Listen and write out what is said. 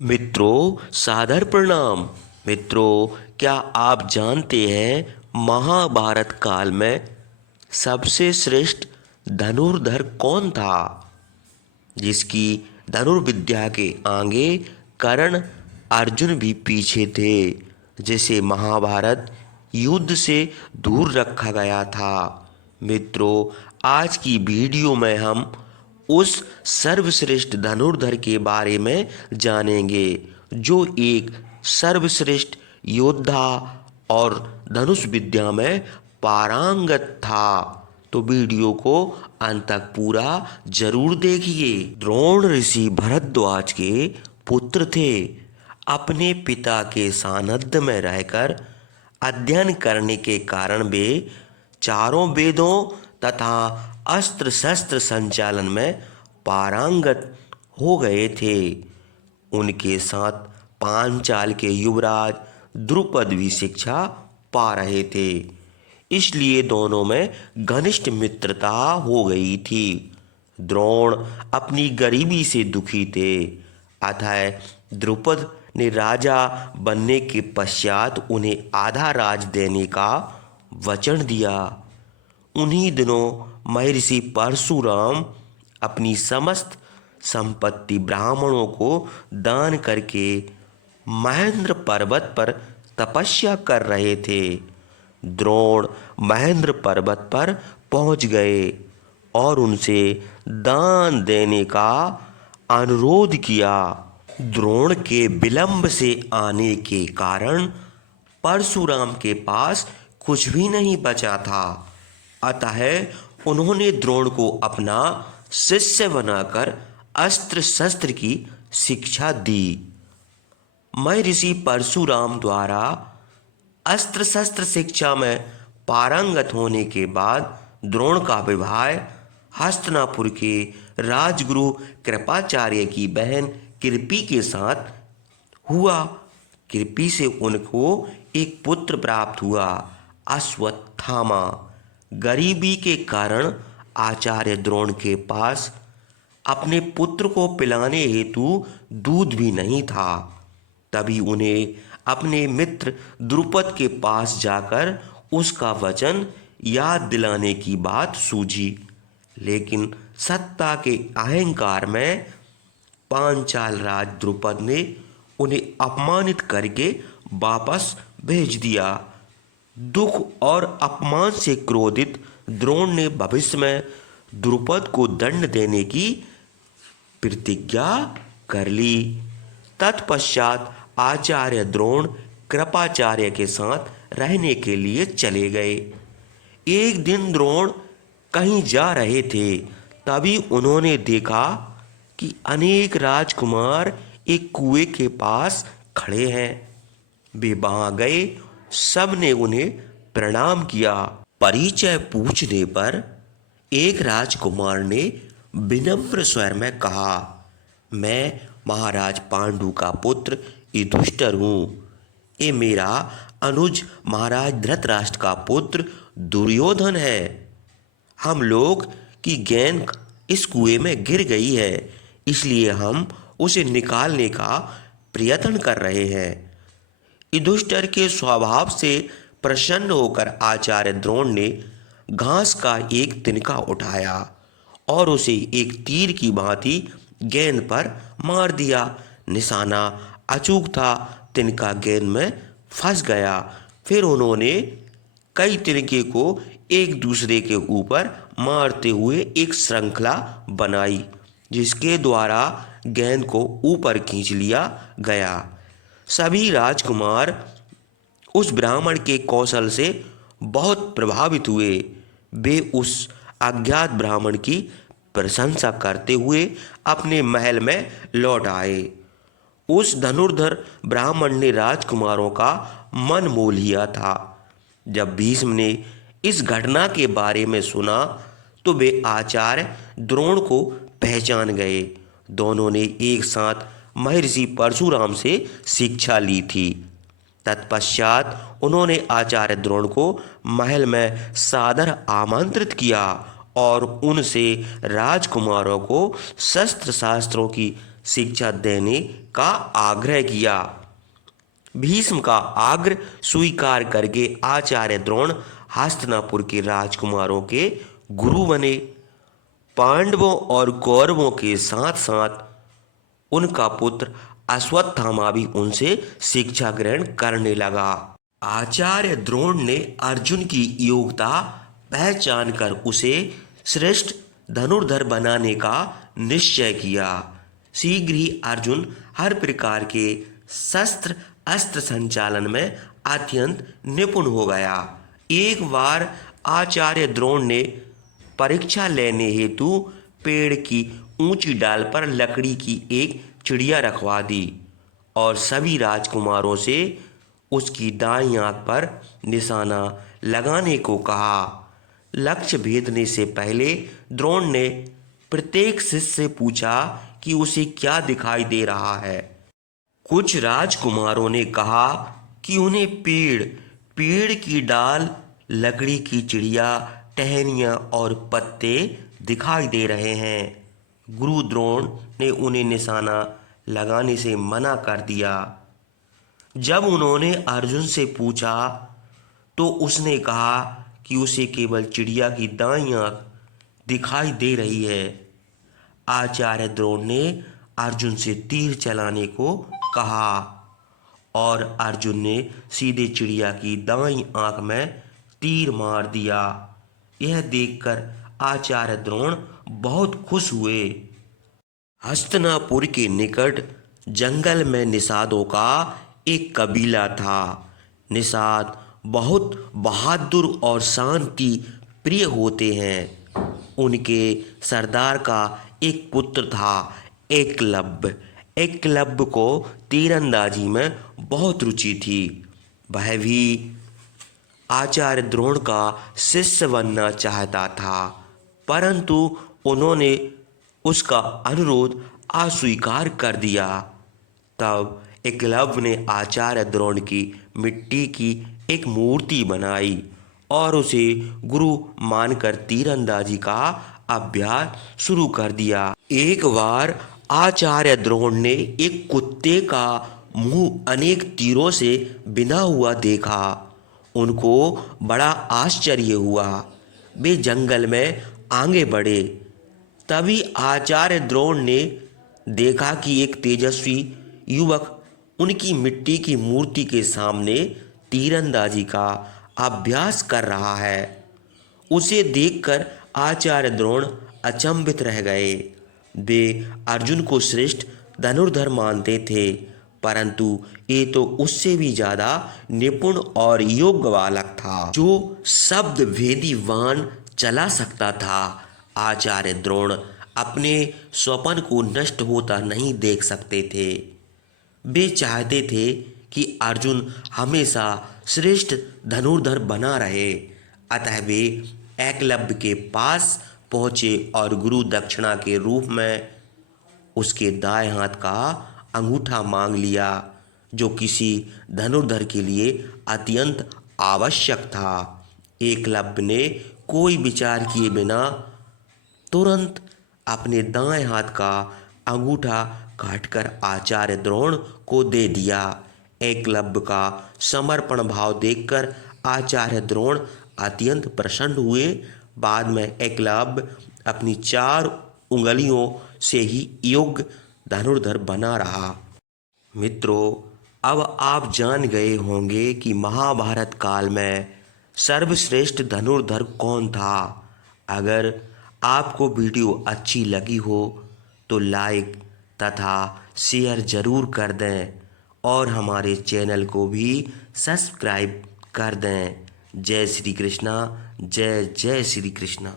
मित्रों सादर प्रणाम। मित्रों, क्या आप जानते हैं महाभारत काल में सबसे श्रेष्ठ धनुर्धर कौन था, जिसकी धनुर्विद्या के आगे कर्ण अर्जुन भी पीछे थे, जिसे महाभारत युद्ध से दूर रखा गया था। मित्रों, आज की वीडियो में हम उस सर्वश्रेष्ठ धनुर्धर के बारे में जानेंगे जो एक सर्वश्रेष्ठ योद्धा और धनुष विद्या में पारंगत था। तो वीडियो को अंत तक पूरा जरूर देखिए। द्रोण ऋषि भरद्वाज के पुत्र थे। अपने पिता के सानिध्य में रहकर अध्ययन करने के कारण वे चारों वेदों तथा अस्त्र शस्त्र संचालन में पारंगत हो गए थे। उनके साथ पांचाल के युवराज द्रुपद भी शिक्षा पा रहे थे, इसलिए दोनों में घनिष्ठ मित्रता हो गई थी। द्रोण अपनी गरीबी से दुखी थे, अतः द्रुपद ने राजा बनने के पश्चात उन्हें आधा राज देने का वचन दिया। उन्हीं दिनों महर्षि परशुराम अपनी समस्त संपत्ति ब्राह्मणों को दान करके महेंद्र पर्वत पर तपस्या कर रहे थे। द्रोण महेंद्र पर्वत पर पहुंच गए और उनसे दान देने का अनुरोध किया। द्रोण के विलंब से आने के कारण परशुराम के पास कुछ भी नहीं बचा था, अतः उन्होंने द्रोण को अपना शिष्य बनाकर अस्त्र शस्त्र की शिक्षा दी। महर्षि परशुराम द्वारा अस्त्र शस्त्र शिक्षा में पारंगत होने के बाद द्रोण का विवाह हस्तिनापुर के राजगुरु कृपाचार्य की बहन कृपि के साथ हुआ। कृपि से उनको एक पुत्र प्राप्त हुआ, अश्वत्थामा। गरीबी के कारण आचार्य द्रोण के पास अपने पुत्र को पिलाने हेतु दूध भी नहीं था। तभी उन्हें अपने मित्र द्रुपद के पास जाकर उसका वचन याद दिलाने की बात सूझी, लेकिन सत्ता के अहंकार में पांचाल राज द्रुपद ने उन्हें अपमानित करके वापस भेज दिया। दुख और अपमान से क्रोधित द्रोण ने भविष्य में द्रुपद को दंड देने की प्रतिज्ञा कर ली। तत्पश्चात आचार्य द्रोण कृपाचार्य के साथ रहने के लिए चले गए। एक दिन द्रोण कहीं जा रहे थे, तभी उन्होंने देखा कि अनेक राजकुमार एक कुएं के पास खड़े हैं। वे वहां गए, सबने उन्हें प्रणाम किया। परिचय पूछने पर एक राजकुमार ने विनम्र स्वर में कहा, मैं महाराज पांडु का पुत्र युधिष्ठिर हूँ। ये मेरा अनुज महाराज धृतराष्ट्र का पुत्र दुर्योधन है। हम लोग की गेंद इस कुएं में गिर गई है, इसलिए हम उसे निकालने का प्रयत्न कर रहे हैं। युधिष्ठिर के स्वभाव से प्रसन्न होकर आचार्य द्रोण ने घास का एक तिनका उठाया और उसे एक तीर की भांति गेंद पर मार दिया। निशाना अचूक था, तिनका गेंद में फंस गया। फिर उन्होंने कई तिनके को एक दूसरे के ऊपर मारते हुए एक श्रृंखला बनाई, जिसके द्वारा गेंद को ऊपर खींच लिया गया। सभी राजकुमार उस ब्राह्मण के कौशल से बहुत प्रभावित हुए। वे उस अज्ञात ब्राह्मण की प्रशंसा करते हुए अपने महल में लौट आए। उस धनुर्धर ब्राह्मण ने राजकुमारों का मन मोह लिया था। जब भीष्म ने इस घटना के बारे में सुना तो वे आचार्य द्रोण को पहचान गए। दोनों ने एक साथ महर्षि परशुराम से शिक्षा ली थी। तत्पश्चात उन्होंने आचार्य द्रोण को महल में सादर आमंत्रित किया और उनसे राजकुमारों को शस्त्र शास्त्रों की शिक्षा देने का आग्रह किया। भीष्म का आग्रह स्वीकार करके आचार्य द्रोण हस्तिनापुर के राजकुमारों के गुरु बने। पांडवों और कौरवों के साथ साथ उनका पुत्र अश्वत्थामा भी उनसे शिक्षा ग्रहण करने लगा। आचार्य द्रोण ने अर्जुन की योग्यता पहचान कर उसे श्रेष्ठ धनुर्धर बनाने का निश्चय किया। शीघ्र ही अर्जुन हर प्रकार के शस्त्र अस्त्र संचालन में अत्यंत निपुण हो गया। एक बार आचार्य द्रोण ने परीक्षा लेने हेतु पेड़ की ऊंची डाल पर लकड़ी की एक चिड़िया रखवा दी और सभी राजकुमारों से उसकी दाईं आंख पर निशाना लगाने को कहा। लक्ष्य भेदने से पहले द्रोण ने प्रत्येक शिष्य से पूछा कि उसे क्या दिखाई दे रहा है। कुछ राजकुमारों ने कहा कि उन्हें पेड़ की डाल, लकड़ी की चिड़िया, टहनियाँ और पत्ते दिखाई दे रहे हैं। गुरु द्रोण ने उन्हें निशाना लगाने से मना कर दिया। जब उन्होंने अर्जुन से पूछा तो उसने कहा कि उसे केवल चिड़िया की दाईं आंख दिखाई दे रही है। आचार्य द्रोण ने अर्जुन से तीर चलाने को कहा और अर्जुन ने सीधे चिड़िया की दाईं आंख में तीर मार दिया। यह देखकर आचार्य द्रोण बहुत खुश हुए। हस्तिनापुर के निकट जंगल में निषादों का एक कबीला था। निषाद बहुत बहादुर और शांति प्रिय होते हैं। उनके सरदार का एक पुत्र था, एकलव्य। एकलव्य को तीरंदाजी में बहुत रुचि थी। वह भी आचार्य द्रोण का शिष्य बनना चाहता था, परंतु उन्होंने उसका अनुरोध अस्वीकार कर दिया। तब एकलव्य ने आचार्य द्रोण की मिट्टी की एक मूर्ति बनाई और उसे गुरु मानकर तीरंदाजी का अभ्यास शुरू कर दिया। एक बार आचार्य द्रोण ने एक कुत्ते का मुंह अनेक तीरों से बिना हुआ देखा। उनको बड़ा आश्चर्य हुआ। वे जंगल में आगे बढ़े। तभी आचार्य द्रोण ने देखा कि एक तेजस्वी युवक उनकी मिट्टी की मूर्ति के सामने तीरंदाजी का अभ्यास कर रहा है। उसे देखकर आचार्य द्रोण अचंभित रह गए। वे अर्जुन को श्रेष्ठ धनुर्धर मानते थे, परंतु ये तो उससे भी ज्यादा निपुण और योग्य बालक था, जो शब्द भेदी बाण चला सकता था। आचार्य द्रोण अपने स्वप्न को नष्ट होता नहीं देख सकते थे। वे चाहते थे कि अर्जुन हमेशा श्रेष्ठ धनुर्धर बना रहे। अतः वे एकलव्य के पास पहुँचे और गुरु दक्षिणा के रूप में उसके दाएं हाथ का अंगूठा मांग लिया, जो किसी धनुर्धर के लिए अत्यंत आवश्यक था। एकलव्य ने कोई विचार किए बिना तुरंत अपने दाएं हाथ का अंगूठा काटकर आचार्य द्रोण को दे दिया। एकलव्य का समर्पण भाव देखकर आचार्य द्रोण अत्यंत प्रसन्न हुए। बाद में एकलव्य अपनी 4 उंगलियों से ही योग्य धनुर्धर बना रहा। मित्रों, अब आप जान गए होंगे कि महाभारत काल में सर्वश्रेष्ठ धनुर्धर कौन था। अगर आपको वीडियो अच्छी लगी हो तो लाइक तथा शेयर जरूर कर दें और हमारे चैनल को भी सब्सक्राइब कर दें। जय श्री कृष्णा, जय जय श्री कृष्णा।